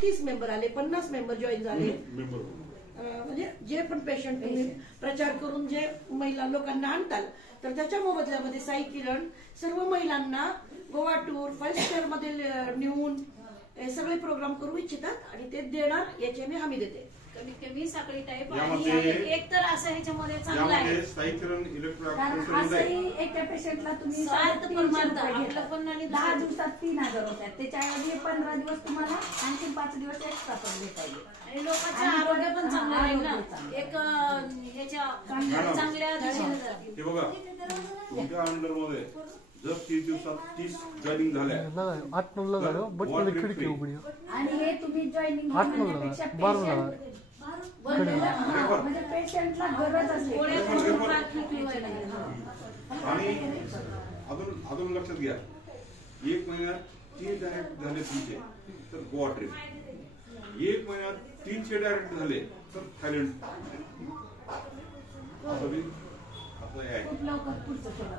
30 member आले, 50 member join झाले. म्हणजे जे पण पेशंट तुम्ही प्रचार करून जे महिला लोकांना आणताल, तर त्याच्या मोबदल्यामध्ये साई किरण सर्व महिलांना गोवा टूर 5 स्टार मध्ये नेऊन सगळे प्रोग्राम करू इच्छितात आणि ते देणार याची मी हमी देते. कमीत कमी साखळी टाईप आणि एक तर असं ह्याच्यामध्ये चांगलं आहे असंही एका पेशंटला तुम्ही 10 दिवसात 3000 होतात. त्याच्याऐवजी 15 दिवस तुम्हाला आणखी 5 दिवस एक्स्ट्रा पण भेटा येईल आणि लोकांचं आरोग्य पण चांगलं राहील ना. एक ह्याच्या चांगल्या दिशेने जातील. हे बघा तुमच्या अंडर मध्ये जर 30 दिवसात 30 जॉईनिंग झाल्या 8-9 झालं बट खिडकी उघडी आणि हे तुम्ही जॉईनिंग घेण्यापेक्षा म्हणजे पेशंटला गरज असेल. आणि अजून लक्षात घ्या, 1 महिन्यात 3 डायरेक्ट झाले तुमचे तर गोवा ट्रिप, 1 महिन्यात 300 डायरेक्ट झाले तर थायलंड. असं आहे. खूप लवकर पुढचं केलं.